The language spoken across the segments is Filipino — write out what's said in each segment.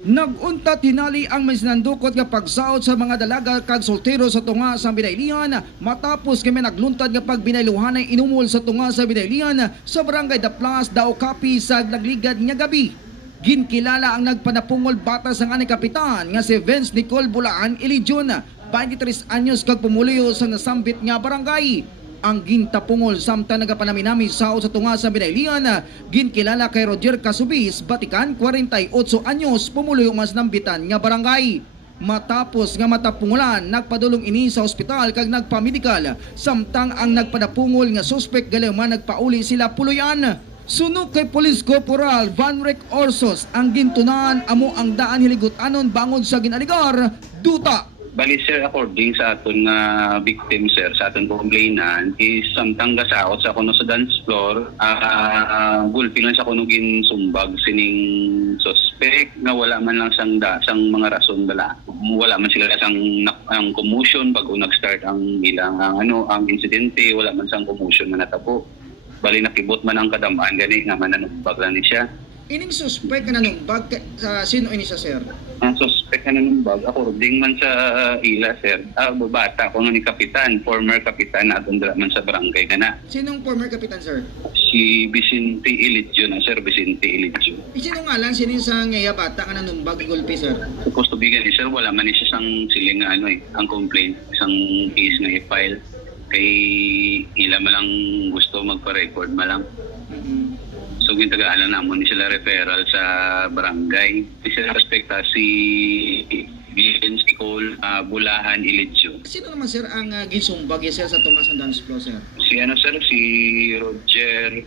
Nagunta tinali ang may sinandukot nga pagsaot sa mga dalaga kag soltero sa tunga sa binaylihan matapos kami nagluntad nga pagbinayluhan ay inumol sa tunga sa binaylihan sa barangay Daplas, Daocapi sa nagligad nga gabi. Ginkilala ang nagpanapungol bata sa nga ni kapitan nga si Vince Nicole Bulaan Ilijon, 23 anyos kag pumuliyo sa nasambit nga barangay. Ang gintapungol samtang nagapanami-nami sao sa tunga sa binaylihan, ginkilala kay Roger Casubis, Batikan, 48 anyos, pumuloy mas nambitan nga barangay. Matapos nga matapungulan, nagpadulong ini sa ospital kag nagpamedikal, samtang ang nagpadapungol nga suspek galeman nagpauli sila puluyan. Sunog kay Police Corporal Van Rick Orsos, ang gintunan amo ang daan hiliguttanon bangod sa ginaligar, duta. Bali sir, according sa aton nga victim sir, sa aton complainant is samtang gasaot sa kuno sa dance floor, gulpi lang sa kuno ginsumbag sining suspect nga wala man lang sang mga rason bala. Wala man sila sang ang commotion bago nag-start ang ilang ang insidente, wala man sang commotion na natabo. Bali nakibot man ang kadamaan gani nga mananumbag lang ni siya. Ining suspect nga nanumbag, sino ini siya sir? Ang suspect na nanumbag, according man sa ila sir, bata ko ni kapitan, former kapitan na atong man sa barangay kana. Sinong former kapitan sir? Si Vicente Ilijo na sir, Vicente Ilijo. Sino nga lang, sino sa ngaya bata nga nanumbag gulpi sir? Supposed to be gani sir, wala man siya sang siling ang complaint, isang case nga i-file. Kay ila man lang gusto magpa-record malang. So gintagaalan namon ni sila referral sa barangay. Sila respekta si Vince Nicole Bulahan Ilijo. Sino naman sir ang ginsumbag sir sa tunga sa dance floor sir? Si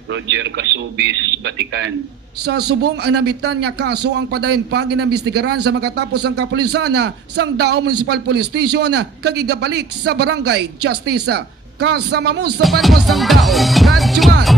Roger Casubis, Batikan. Sa subong ang nabitan nga kaso ang padayon pa ginambestigaran sa makatapos ang kapulisan sang Dao Municipal Police Station kag igabalik sa Barangay Justice. Kasama mo sa Panwas sang Dao, Radjuan.